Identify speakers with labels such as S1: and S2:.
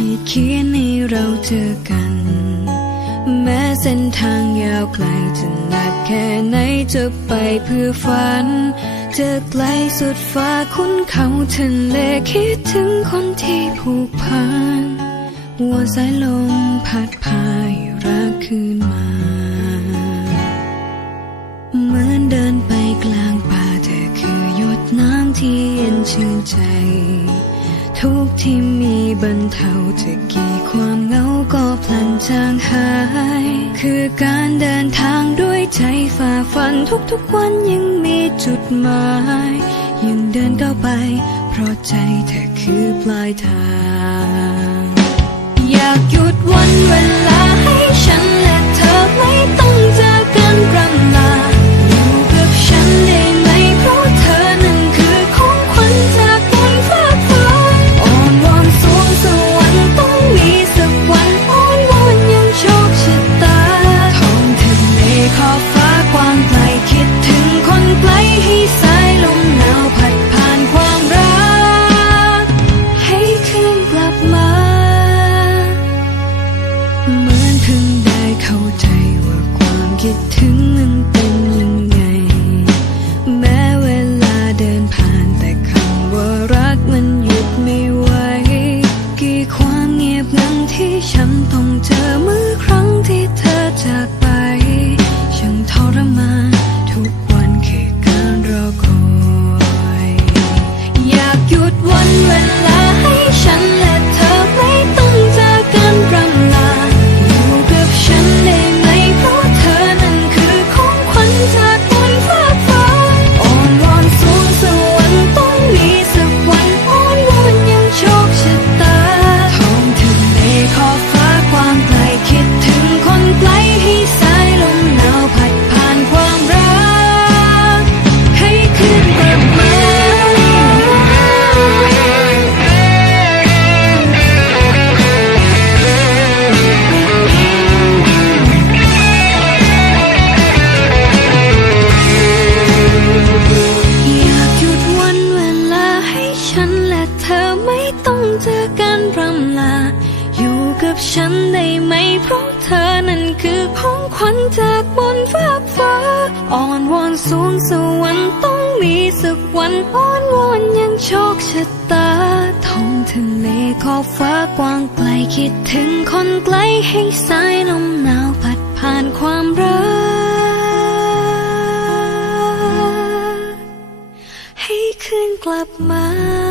S1: ขีดเขียนให้เราเจอกัน แม้เส้นทางยาวไกลจะหนักแค่ไหนจะไปเพื่อฝันจะไกลสุดฟ้าคุ้นเขาทะเลคิดถึงคนที่ผูกพันวัวสายลมพัดพาให้รักคืนมา เหมือนเดินไปกลางป่าเธอคือหยดน้ำที่เย็นชื่นใจ ทุกที่มีบรรเทาจะกี่ความเหงาก็พลันจางหาย คือการเดินทางด้วยใจฝ่าฟันทุกๆวันยังมีจุดหมาย ยังเดินก้าวไป เพราะใจเธอคือปลายทาง อยากหยุดวันเวลา เหมือนเพิ่งได้เข้าใจว่าความคิดถึงมันเป็นยังไง แม้เวลาเดินผ่านแต่คำว่ารักมันหยุดไม่ไหว กี่ความเงียบงันที่ฉันต้องเจอเมื่อครั้งที่เธอจากไป กับฉันได้ไหม เพราะเธอนั้นคือของขวัญจากบนฟ้าฟ้า อ่อนวอนสูงสวรรค์ต้องมีสักวันอ้อนวอนยังโชคชะตาท้องทะเลขอบฟ้ากว้างไกลคิดถึงคนไกลให้สายลมหนาวพัดผ่านความรัก ให้คืนกลับมา